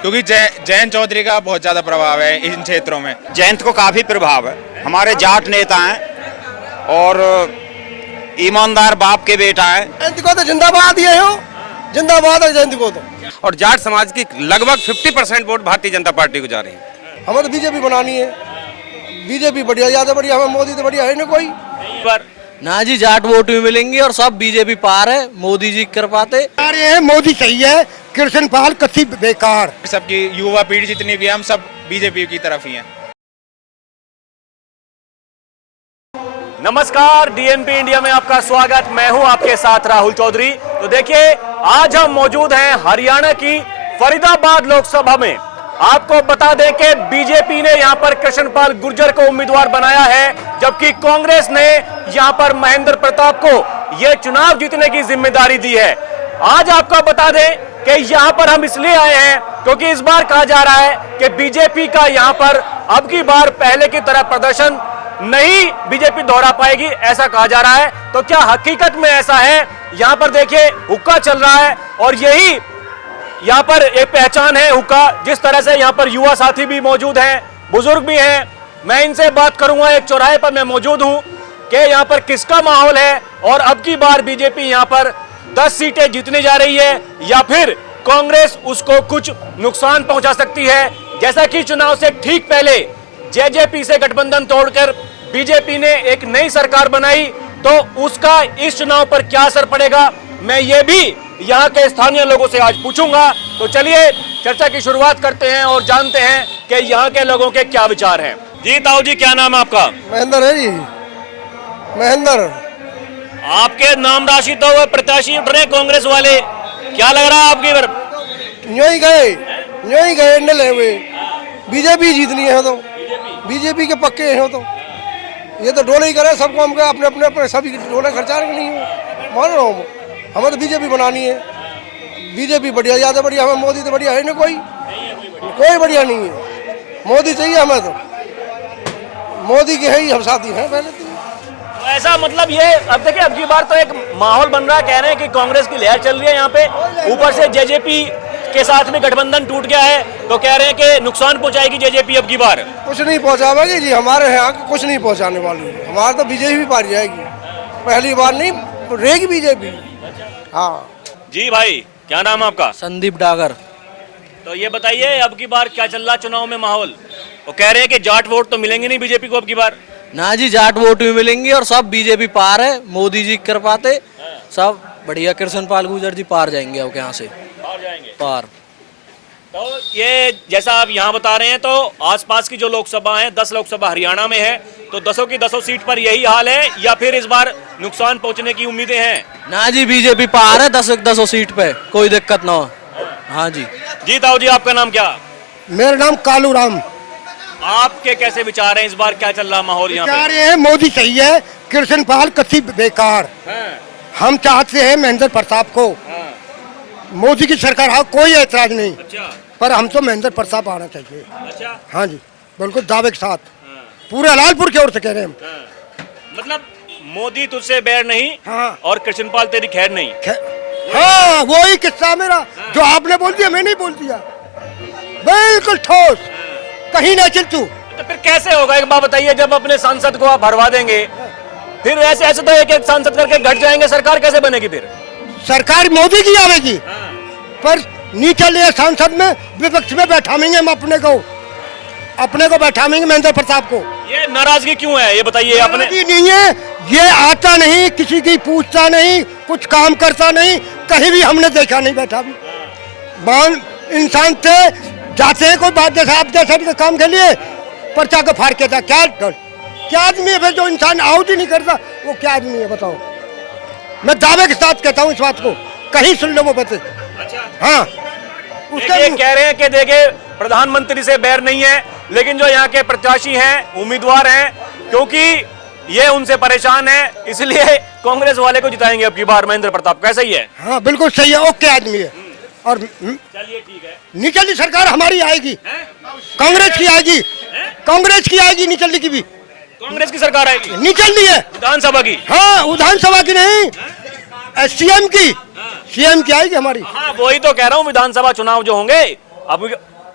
क्योंकि जयंत चौधरी का बहुत ज्यादा प्रभाव है इन क्षेत्रों में। जयंत को काफी प्रभाव है, हमारे जाट नेता हैं और ईमानदार बाप के बेटा है। जयंत को तो जिंदाबाद ये हो, जिंदाबाद है जयंत को तो। और जाट समाज की लगभग 50% वोट भारतीय जनता पार्टी को जा रही है। हमें तो बीजेपी बनानी है, बीजेपी बढ़िया, ज्यादा बढ़िया, हमें मोदी तो बढ़िया है ना कोई। पर ना जी, जाट वोट भी मिलेंगे और सब बीजेपी पार है, मोदी जी कर पाते। अरे मोदी सही है, कृष्णपाल कथी बेकार। सबकी युवा पीढ़ी जितनी भी है, हम सब बीजेपी की तरफ ही हैं। नमस्कार, डीएनपी इंडिया में आपका स्वागत। मैं हूं आपके साथ राहुल चौधरी। तो देखिए, आज हम मौजूद हैं हरियाणा की फरीदाबाद लोकसभा में। आपको बता दें कि बीजेपी ने यहां पर कृष्णपाल गुर्जर को उम्मीदवार बनाया है, जबकि कांग्रेस ने यहां पर महेंद्र प्रताप को यह चुनाव जीतने की जिम्मेदारी दी है। आज आपको बता दें कि यहां पर हम इसलिए आए हैं क्योंकि इस बार कहा जा रहा है कि बीजेपी का यहां पर अब की बार पहले की तरह प्रदर्शन नहीं बीजेपी दोहरा पाएगी, ऐसा कहा जा रहा है। तो क्या हकीकत में ऐसा है? यहां पर देखिए, हुक्का चल रहा है और यही यहां पर एक पहचान है हुक्का। जिस तरह से यहां पर युवा साथी भी मौजूद हैं, बुजुर्ग भी हैं, मैं इनसे बात करूंगा। एक चौराहे पर मैं मौजूद हूं कि यहां पर किसका माहौल है और अब की बार बीजेपी यहां पर 10 सीटें जीतने जा रही है या फिर कांग्रेस उसको कुछ नुकसान पहुंचा सकती है। जैसा कि चुनाव से ठीक पहले जेजेपी से गठबंधन तोड़कर बीजेपी ने एक नई सरकार बनाई, तो उसका इस चुनाव पर क्या असर पड़ेगा, मैं ये भी यहाँ के स्थानीय लोगों से आज पूछूंगा। तो चलिए चर्चा की शुरुआत करते हैं और जानते हैं कि यहाँ के लोगों के क्या विचार हैं। जी ताऊ जी, क्या नाम है आपका? महेंद्र है जी, महेंद्र। आपके नाम राशि तो वो प्रत्याशी उठ रहे कांग्रेस वाले, क्या लग रहा है आपकी बार? यूं ही गए नले हुए, बीजेपी जीतनी है तो बीजेपी के पक्के हैं। तो ये तो डोले ही करे सबको, हम अपने अपने अपने सभी डोले खर्चा नहीं हो, मान रहा हूँ। हमें तो बीजेपी बनानी है, बीजेपी बढ़िया, ज्यादा बढ़िया, हमें मोदी तो बढ़िया है ना कोई बढ़िया नहीं है। मोदी चाहिए हमें तो, मोदी के है ही हम साथी हैं पहले तो। ऐसा मतलब ये अब देखिए, अब की बार तो एक माहौल बन रहा है, कह रहे हैं कि कांग्रेस की लहर चल रही है यहाँ पे, ऊपर से जेजेपी के साथ में गठबंधन टूट गया है, तो कह रहे हैं कि नुकसान पहुंचाएगी जेजेपी अब की बार। कुछ नहीं पहुंचावेगी जी, हमारे यहाँ कुछ नहीं पहुंचाने वाली, हमारे तो बीजेपी पार जाएगी, पहली बार नहीं रहेगी बीजेपी। हाँ जी भाई, क्या नाम है आपका? संदीप डागर। तो ये बताइए, अब की बार क्या चल रहा चुनाव में माहौल? वो कह रहे हैं कि जाट वोट तो मिलेंगे नहीं बीजेपी को अब की बार। ना जी, जाट वोट भी मिलेंगे और सब बीजेपी पार है, मोदी जी कर पाते, सब बढ़िया। कृष्णपाल गुर्जर जी पार जाएंगे अब यहाँ से, पार। तो ये जैसा आप यहाँ बता रहे हैं, तो आसपास की जो लोकसभा है, 10 लोकसभा हरियाणा में है, तो 10 की 10 सीट पर यही हाल है या फिर इस बार नुकसान पहुंचने की उम्मीदें हैं? ना जी, बीजेपी पार है 10 सीट पे, कोई दिक्कत ना हो। हाँ जी। जी ताऊ जी, आपका नाम क्या? मेरा नाम कालू राम। आपके कैसे विचार हैं इस बार, क्या चल रहा माहौल यहाँ पे? है मोदी सही है, कृष्णपाल कथी बेकार। हम चाहते हैं महेंद्र प्रताप को, मोदी की सरकार हाँ, कोई ऐतराज नहीं। अच्छा। पर हम तो महेंद्र प्रताप आना चाहिए। अच्छा। हाँ जी, बिल्कुल दावे के साथ, पूरे लालपुर की ओर से कह रहे हैं हम। मतलब मोदी तुझसे बैर नहीं, हाँ। और कृष्णपाल तेरी खैर नहीं। हाँ, वही किस्सा मेरा, जो आपने बोल दिया मैं नहीं बोल दिया, बिल्कुल ठोस, कहीं ना चल तू। तो फिर कैसे होगा, एक बात बताइए, जब अपने सांसद को आप हरवा देंगे, फिर ऐसे ऐसे तो एक एक सांसद करके घट जाएंगे, सरकार कैसे बनेगी फिर? सरकार मोदी की आवेगी, पर नीचे लिए सांसद में विपक्ष में बैठाएंगे हम अपने को बैठाएंगे महेंद्र प्रताप को। ये नाराजगी क्यों है, ये बताइए आपने? नहीं है, ये आता नहीं, किसी की पूछता नहीं, कुछ काम करता नहीं, कहीं भी हमने देखा नहीं बैठा भी। मान इंसान थे जाते हैं कोई बात जैसा आप जैसा भी काम के लिए पर्चा को फाड़ के था, क्या आदमी है जो इंसान आउट ही नहीं करता, वो क्या आदमी है बताओ? मैं दावे के साथ कहता हूँ इस बात को, कहीं सुन लो वो बते। अच्छा। हाँ, ये कह रहे हैं कि देखिए, प्रधानमंत्री से बैर नहीं है, लेकिन जो यहाँ के प्रत्याशी हैं, उम्मीदवार हैं, क्योंकि ये उनसे परेशान है, इसलिए कांग्रेस वाले को जिताएंगे अब की बार महेंद्र प्रताप। कैसा ही है? हाँ बिल्कुल सही है, ओके आदमी है। और चलिए ठीक है, निचली सरकार हमारी आएगी, कांग्रेस की आएगी, कांग्रेस की आएगी, निचली की भी कांग्रेस की सरकार आएगी, निचली है विधानसभा की। हाँ, विधानसभा की नहीं, सीएम की आएगी हमारी। हाँ, वही तो कह रहा हूँ, विधानसभा चुनाव जो होंगे अब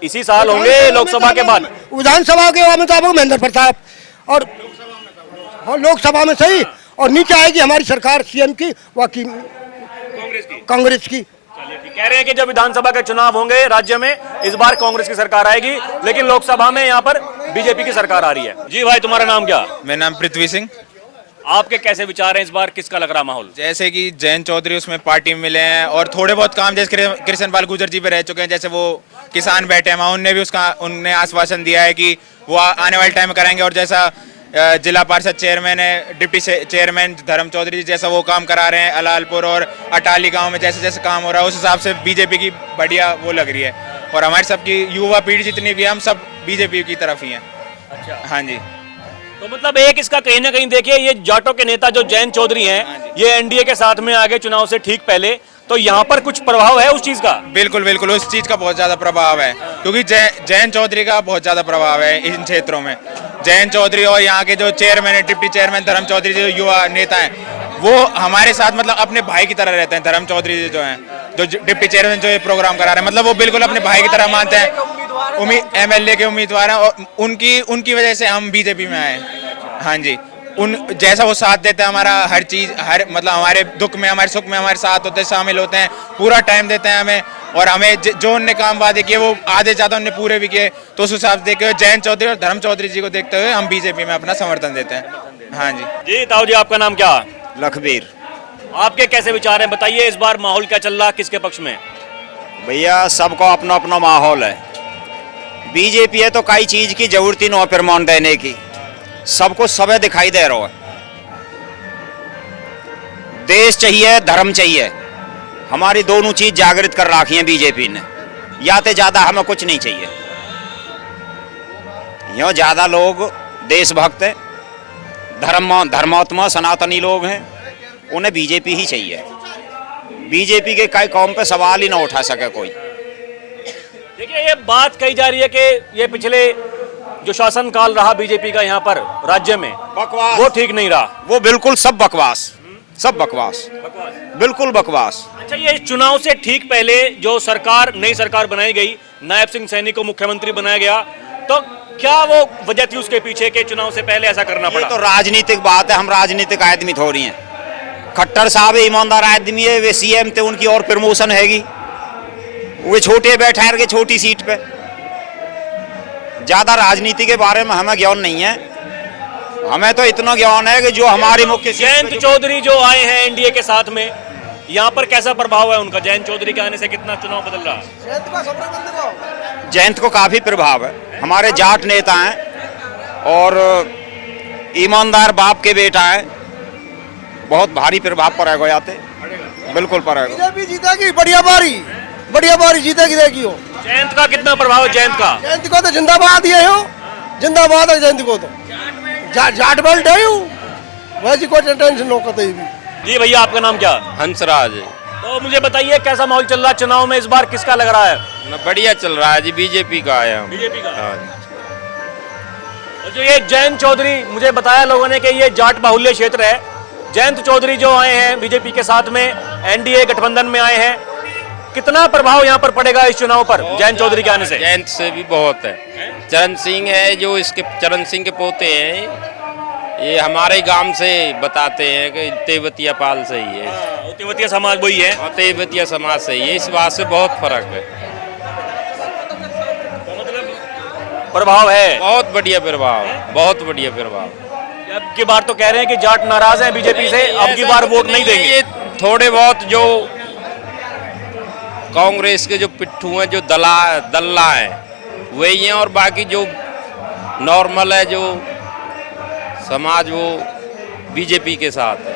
इसी साल होंगे लोकसभा के बाद? विधानसभा के अमिताभ महेंद्र प्रताप और लोकसभा में सही, और नीचे आएगी हमारी सरकार सीएम की वाकई कांग्रेस की। कह रहे हैं कि जब विधानसभा के चुनाव होंगे राज्य में इस बार कांग्रेस की सरकार आएगी, लेकिन लोकसभा में यहाँ पर बीजेपी की सरकार आ रही है। जी भाई, तुम्हारा नाम क्या? मेरा नाम पृथ्वी सिंह। आपके कैसे विचार हैं इस बार, किसका लग रहा माहौल? जैसे कि जयंत चौधरी उसमें पार्टी में मिले हैं और थोड़े बहुत काम जैसे कृष्ण पाल गुर्जर जी पे रह चुके हैं, जैसे वो किसान बैठे हैं वहाँ, उनने भी उनने आश्वासन दिया है कि वो आने वाले टाइम में कराएंगे। और जैसा जिला परिषद चेयरमैन है, डिप्टी चेयरमैन धर्म चौधरी जी जैसा वो काम करा रहे हैं अलालपुर और अटाली गांव में, जैसे जैसे काम हो रहा है उस हिसाब से बीजेपी की बढ़िया वो लग रही है। और हमारी सबकी युवा पीढ़ी जितनी भी है हम सब बीजेपी की तरफ ही हैं। अच्छा, हाँ जी। तो मतलब एक इसका कहीं ना कहीं देखिए, ये जाटों के नेता जो जयंत चौधरी हैं, ये एनडीए के साथ में आगे चुनाव से ठीक पहले, तो यहाँ पर कुछ प्रभाव है उस चीज का? बिल्कुल बिल्कुल, उस चीज का बहुत ज्यादा प्रभाव है, क्योंकि जयंत चौधरी का बहुत ज्यादा प्रभाव है इन क्षेत्रों में। जयंत चौधरी और यहाँ के जो चेयरमैन है, डिप्टी चेयरमैन धर्म चौधरी जो युवा नेता हैं, वो हमारे साथ मतलब अपने भाई की तरह रहते हैं। धर्म चौधरी जी जो हैं, जो डिप्टी चेयरमैन जो ये प्रोग्राम करा रहे हैं, मतलब वो बिल्कुल अपने भाई की तरह मानते हैं। एमएलए के उम्मीदवार हैं और उनकी वजह से हम बीजेपी में आए। हाँ जी, जैसा वो साथ देते हैं हमारा हर चीज, हर मतलब हमारे दुख में हमारे सुख में हमारे साथ होते हैं, शामिल होते हैं, पूरा टाइम देते हैं हमें। और हमें जो उनने काम वादे किए वो आधे ज्यादा उनने पूरे भी किए, तो उस हिसाब से देखते हुए जयंत चौधरी और धर्म चौधरी जी को देखते हुए हम बीजेपी में अपना समर्थन देते हैं। हाँ जी। जी ताऊ जी, आपका नाम क्या? लखबीर। आपके कैसे विचार हैं, बताइए इस बार माहौल क्या चल रहा है, किसके पक्ष में? भैया सबको अपना अपना माहौल है। बीजेपी है तो कई चीज की जरूरत ही न प्रमाण देने की, सबको सबे दिखाई दे रहा है। देश चाहिए, धर्म चाहिए, हमारी दोनों चीज जागृत कर रखी है बीजेपी ने। याते ज्यादा हमें कुछ नहीं चाहिए। यो ज्यादा लोग देशभक्त हैं, धर्मात्मा सनातनी लोग हैं, उन्हें बीजेपी ही चाहिए। बीजेपी के कई कौम पे सवाल ही ना उठा सके कोई। देखिए, ये बात कही जा रही है कि ये पिछले जो शासन काल रहा बीजेपी का यहाँ पर राज्य में, बकवास, वो ठीक नहीं रहा। वो बिल्कुल सब बकवास, सब बकवास, बिल्कुल बकवास। अच्छा, ये चुनाव से ठीक पहले जो सरकार, नई सरकार बनाई गई, नायब सिंह सैनी को मुख्यमंत्री बनाया गया, तो क्या वो वजह थी उसके पीछे के चुनाव से पहले ऐसा करना पड़ा? तो राजनीतिक बात है, हम राजनीतिक आदमी थोड़ी हैं। खट्टर साहब ईमानदार आदमी है, वे सीएम थे, उनकी और प्रमोशन हैगी, वे छोटे बैठा के छोटी सीट पे। ज्यादा राजनीति के बारे में हमें ज्ञान नहीं है। हमें तो इतना ज्ञान है कि जो हमारी मुख्य जयंत चौधरी जो आए हैं एनडीए के साथ में, यहाँ पर कैसा प्रभाव है उनका? जयंत चौधरी के आने से कितना चुनाव बदल रहा है? जयंत को काफी प्रभाव है। हमारे जाट नेता हैं और ईमानदार बाप के बेटा है, बहुत भारी प्रभाव पड़ेगा याते, बिल्कुल पड़ेगा। बीजेपी जीतेगी, बढ़िया बारी जीतेगी, देखियो। जयंत का कितना प्रभाव है? जयंत को तो जिंदाबाद ये हो, जिंदाबाद है जयंत को तो। जाट बेल्ट है वैसी कोई टेंशन नो कतई भी। जी भैया, आपका नाम क्या? हंसराज। तो मुझे बताइए कैसा माहौल चल रहा है चुनाव में, इस बार किसका लग रहा है? बढ़िया चल रहा है जी, बीजेपी का आया हम। बीजेपी का। और जो ये जयंत चौधरी, मुझे बताया लोगों ने कि ये जाट बाहुल्य क्षेत्र है। जयंत चौधरी जो आए हैं बीजेपी के साथ में, एनडीए गठबंधन में आए हैं, कितना प्रभाव यहाँ पर पड़ेगा इस चुनाव पर जयंत चौधरी के आने से? जयंत से भी बहुत है। चरण सिंह है जो इसके, चरण सिंह के पोते हैं, ये हमारे गांव से बताते हैं कि तेवतिया पाल से ही है। तेवतिया समाज वही है, और तेवतिया समाज से ही है, इस बात से बहुत फर्क है। तो मतलब प्रभाव है, बहुत बढ़िया प्रभाव, बहुत बढ़िया प्रभाव। अब की बार तो कह रहे हैं कि जाट नाराज हैं बीजेपी से, अब की बार वोट नहीं देंगे। ये थोड़े बहुत जो कांग्रेस के जो पिट्ठू हैं, जो दल्ला हैं, वही हैं, और बाकी जो नॉर्मल है, जो समाज, वो बीजेपी के साथ है।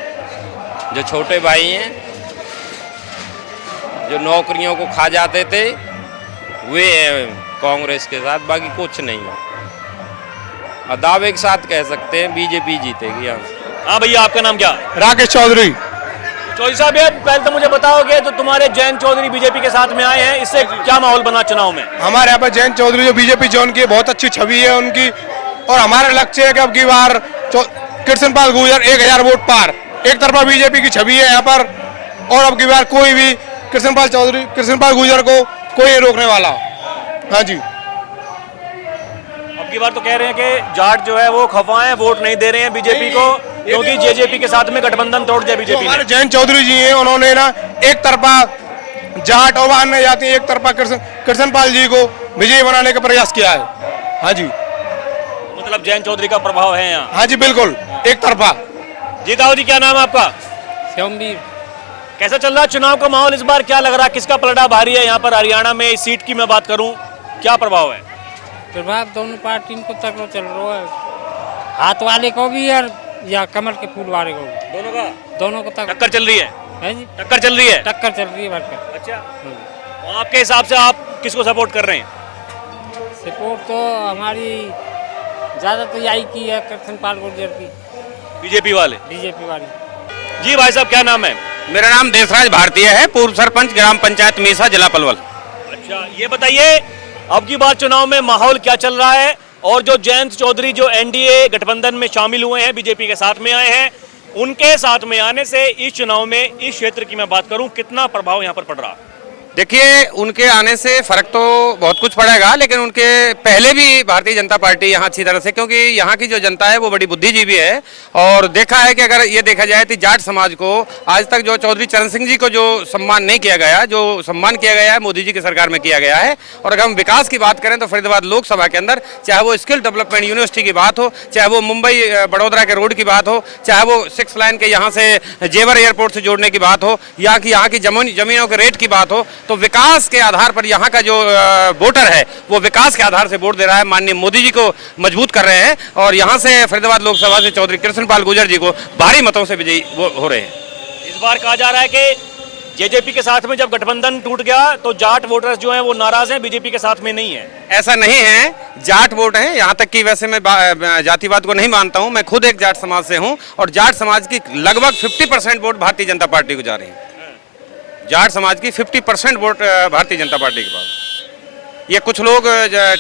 जो छोटे भाई हैं, जो नौकरियों को खा जाते थे, वे हैं कांग्रेस के साथ, बाकी कुछ नहीं है। और दावे के साथ कह सकते हैं बीजेपी जीतेगी यहाँ से। हाँ भैया, आपका नाम क्या? राकेश चौधरी। चौधरी साहब, ये पहले तो मुझे बताओगे, तो तुम्हारे जयंत चौधरी बीजेपी के साथ में आए हैं, इससे क्या माहौल बना चुनाव में? हमारे यहाँ पर जयंत चौधरी जो बीजेपी जोन की बहुत अच्छी छवि है उनकी, और हमारा लक्ष्य है कि अब की बार कृष्ण पाल गुर्जर 1000 वोट पार। एक तरफा बीजेपी की छवि है यहाँ पर, और अब की बार कोई भी कृष्ण पाल गुर्जर को कोई नहीं रोकने वाला। हाँ जी। अब की बार तो कह रहे हैं कि जाट जो है वो खफा है, वोट नहीं दे रहे हैं बीजेपी को, क्योंकि जेजेपी के साथ में गठबंधन तोड़ दिया बीजेपी ने। हमारे जयंत चौधरी जी हैं, उन्होंने ना एक तरफा जाट और अन्य जाति, एक तरफा कृष्णपाल जी को विजयी बनाने का प्रयास किया है। हाँ जी, मतलब जयंत चौधरी का प्रभाव है यहाँ। हाँ जी, बिल्कुल एक तरफा। जी ताऊ जी, क्या नाम है आपका? श्यामवीर। कैसा चल रहा है चुनाव का माहौल इस बार, क्या लग रहा है, किसका पलड़ा भारी है यहाँ पर हरियाणा में? इस सीट की मैं बात करूँ, क्या प्रभाव है? प्रभाव दोनों पार्टी को तक चल रहा है, हाथ वाले को भी और या कमल के फूल वाले को भी, दोनों को तक टक्कर चल रही है जी, टक्कर चल रही है। टक्कर चल रही है भरकर। अच्छा, तो आपके हिसाब से आप किसको सपोर्ट कर रहे हैं? सपोर्ट तो हमारी ज़्यादा तो यही की है, कृष्णपाल गुर्जर की, बीजेपी वाले। बीजेपी वाली। जी भाई साहब, क्या नाम है? मेरा नाम देशराज भारतीय है, पूर्व सरपंच ग्राम पंचायत मीसा, जिला पलवल। अच्छा, ये बताइए अब की बार चुनाव में माहौल क्या चल रहा है, और जो जयंत चौधरी जो एनडीए गठबंधन में शामिल हुए हैं, बीजेपी के साथ में आए हैं, उनके साथ में आने से इस चुनाव में इस क्षेत्र की मैं बात करूं, कितना प्रभाव यहां पर पड़ रहा है? देखिए, उनके आने से फर्क तो बहुत कुछ पड़ेगा, लेकिन उनके पहले भी भारतीय जनता पार्टी यहाँ अच्छी तरह से, क्योंकि यहाँ की जो जनता है वो बड़ी बुद्धिजीवी है, और देखा है कि अगर ये देखा जाए तो जाट समाज को आज तक जो चौधरी चरण सिंह जी को जो सम्मान नहीं किया गया, जो सम्मान किया गया है मोदी जी की सरकार में किया गया है। और अगर हम विकास की बात करें तो फरीदाबाद लोकसभा के अंदर चाहे वो स्किल डेवलपमेंट यूनिवर्सिटी की बात हो, चाहे वो मुंबई बड़ौदा के रोड की बात हो, चाहे वो 6 लाइन के यहाँ से जेवर एयरपोर्ट से जोड़ने की बात हो, यहाँ की जमीनों के रेट की बात हो, तो विकास के आधार पर यहाँ का जो वोटर है वो विकास के आधार से वोट दे रहा है, माननीय मोदी जी को मजबूत कर रहे हैं, और यहाँ से फरीदाबाद लोकसभा से चौधरी कृष्णपाल गुर्जर जी को भारी मतों से विजयी हो रहे हैं। इस बार कहा जा रहा है कि जेजेपी के साथ में जब गठबंधन टूट गया तो जाट वोटर्स जो हैं वो नाराज हैं, बीजेपी के साथ में नहीं है। ऐसा नहीं है, जाट वोट हैं। यहाँ तक कि वैसे मैं जातिवाद को नहीं मानता हूँ, मैं खुद एक जाट समाज से हूँ, और जाट समाज की लगभग 50% वोट भारतीय जनता पार्टी को जा रही है। जाट समाज की 50% वोट भारतीय जनता पार्टी के पास। ये कुछ लोग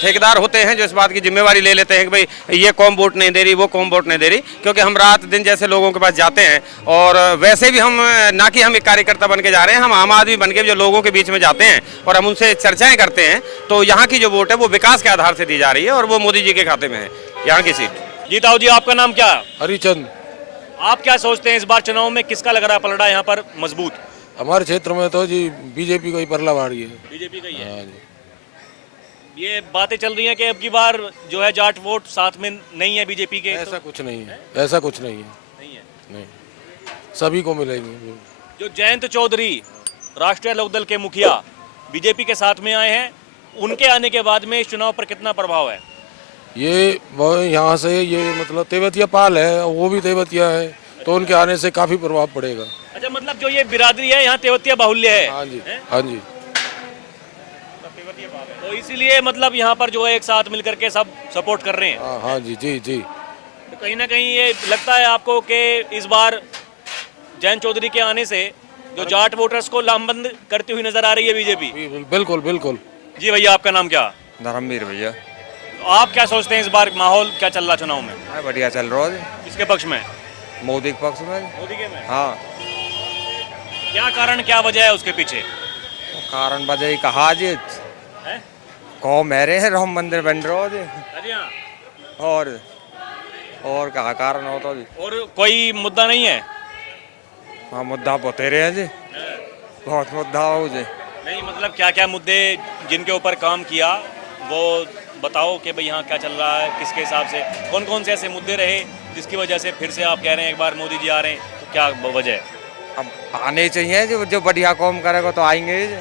ठेकेदार होते हैं जो इस बात की जिम्मेवारी ले लेते हैं कि भाई ये कौम वोट नहीं दे रही, वो कौम वोट नहीं दे रही, क्योंकि हम रात दिन जैसे लोगों के पास जाते हैं, और वैसे भी हम ना कि हम एक कार्यकर्ता बन के जा रहे हैं, हम आम आदमी बन के जो लोगों के बीच में जाते हैं और हम उनसे चर्चाएं करते हैं, तो यहाँ की जो वोट है वो विकास के आधार से दी जा रही है, और वो मोदी जी के खाते में है यहाँ की सीट। जी ताऊ जी, आपका नाम क्या है? हरिचंद। आप क्या सोचते हैं इस बार चुनाव में किसका लग रहा है पलड़ा यहाँ पर मजबूत? हमारे क्षेत्र में तो जी बीजेपी को ही परला भारी है। बीजेपी का ही है। ये बातें चल रही हैं कि अब की बार जो है जाट वोट साथ में नहीं है बीजेपी के। ऐसा कुछ नहीं है, ऐसा कुछ नहीं है, नहीं है। नहीं, सभी को मिलेंगे। जो जयंत चौधरी राष्ट्रीय लोकदल के मुखिया बीजेपी के साथ में आए हैं, उनके आने के बाद में इस चुनाव पर कितना प्रभाव है? ये यहाँ से ये मतलब तेवतिया पाल है, वो भी तेवतिया है, तो उनके आने से काफी प्रभाव पड़ेगा। अच्छा, मतलब जो ये बिरादरी है यहाँ तेवतिया बाहुल्य है। हाँ जी, हाँ जी। तो इसीलिए मतलब यहाँ पर जो है एक साथ मिलकर के सब सपोर्ट कर रहे हैं। हाँ हाँ जी, जी जी। तो कहीं ना कहीं ये लगता है आपको कि इस बार जयंत चौधरी के आने से जो जाट वोटर्स को लामबंद करती हुई नजर आ रही है बीजेपी? बिल्कुल बिल्कुल। जी भैया, आपका नाम क्या? धर्मवीर भैया। तो आप क्या सोचते हैं इस बार माहौल क्या चल रहा चुनाव में? बढ़िया चल रहा है। किसके पक्ष में? मोदी के पक्ष में। मोदी के में? हाँ, क्या कारण, क्या वजह है उसके पीछे? कारण वजह ही कहा जी, है? कौम मेरे है, राम मंदिर बन रहा जी, अरे हाँ। और कहा कारण होता जी। और कोई मुद्दा नहीं है? हाँ, मुद्दा बतेरे हैं जी, बहुत मुद्दा हो जी। नहीं, मतलब क्या क्या मुद्दे जिनके ऊपर काम किया वो बताओ कि भाई यहाँ क्या चल रहा है, किसके हिसाब से, कौन कौन से ऐसे मुद्दे रहे जिसकी वजह से फिर से आप कह रहे हैं एक बार मोदी जी आ रहे हैं, तो क्या वजह है? अब आने चाहिए जो बढ़िया कौम करेगा तो आएंगे जी।